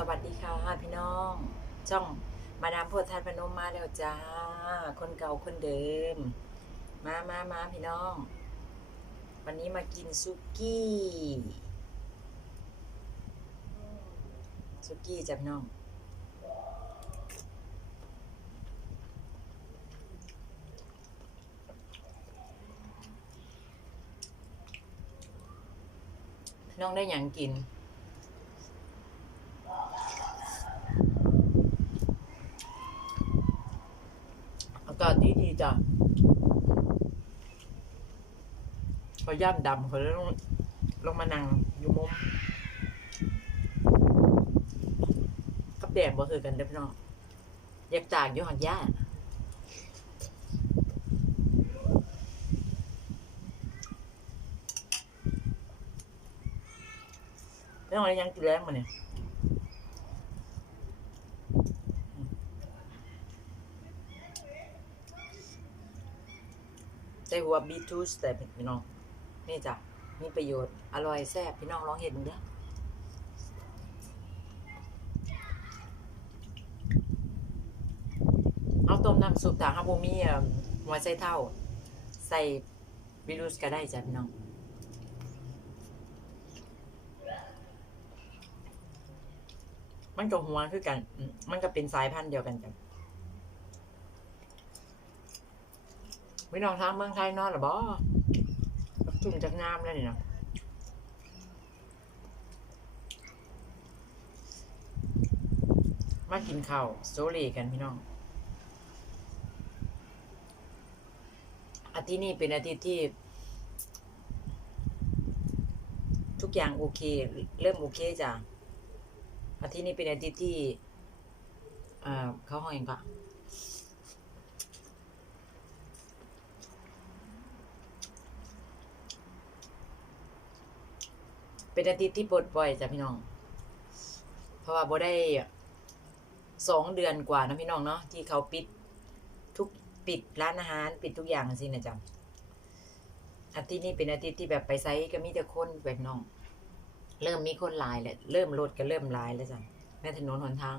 สวัสดีค่ะพี่น้อง ช่องมาดามโพธิ์ทันพนมมาแล้วจ้า คนเก่าคนเดิม มามามาพี่น้อง วันนี้มากินซุกี้ซุกี้จ้ะพี่น้องพี่น้องได้หยังกิน อากาศดีดีจ้ะพอย่านดำเขาเลยลงลงมานั่งอยู่มุมกับแดดบ่คือกันเด้อพี่น้องอยากจากอยู่หักย่าแล้วอะไรยังกินแรงมาเนี่ย ใส่หัวบีทูสแต่พี่น้อง นี่จ้ะ มีประโยชน์ อร่อยแซ่บพี่น้องลองเห็นเด้อเอาต้มน้ำซุปแต่ฮับโบมีเอิ่มหัวไส้เท่า ใส่บีทูสก็ได้จ้ะพี่น้องมันก็หัวคือกันมมันก็เป็นสายพันธุ์เดียวกันจ้ะ พี่น้องทางเมืองไทยนอนหรอบ่จุ่มจากน้ำแล้วนี่นะมากินข้าวโซเลกันพี่น้องอาทิตย์นี้เป็นอาทิตย์ที่ ทุกอย่างโอเค เริ่มโอเคจ้ะอาทิตย์นี้เป็นอาทิตย์ที่เขาห้องเองปะ เป็นอาทิตย์ที่ปลดปล่อยจ้ะพี่น้อง เพราะว่าบ่ได้สองเดือนกว่านะพี่น้องเนาะที่เขาปิดทุกปิดร้านอาหาร ปิดทุกอย่างสินะจ๊ะอาทิตย์นี้เป็นอาทิตย์ที่แบบไปไซต์ก็มีแต่คนแบบน้อง เริ่มมีคนหลายแหละเริ่มรถก็เริ่มหลายแล้วจ้ะแม่ถนนหนทาง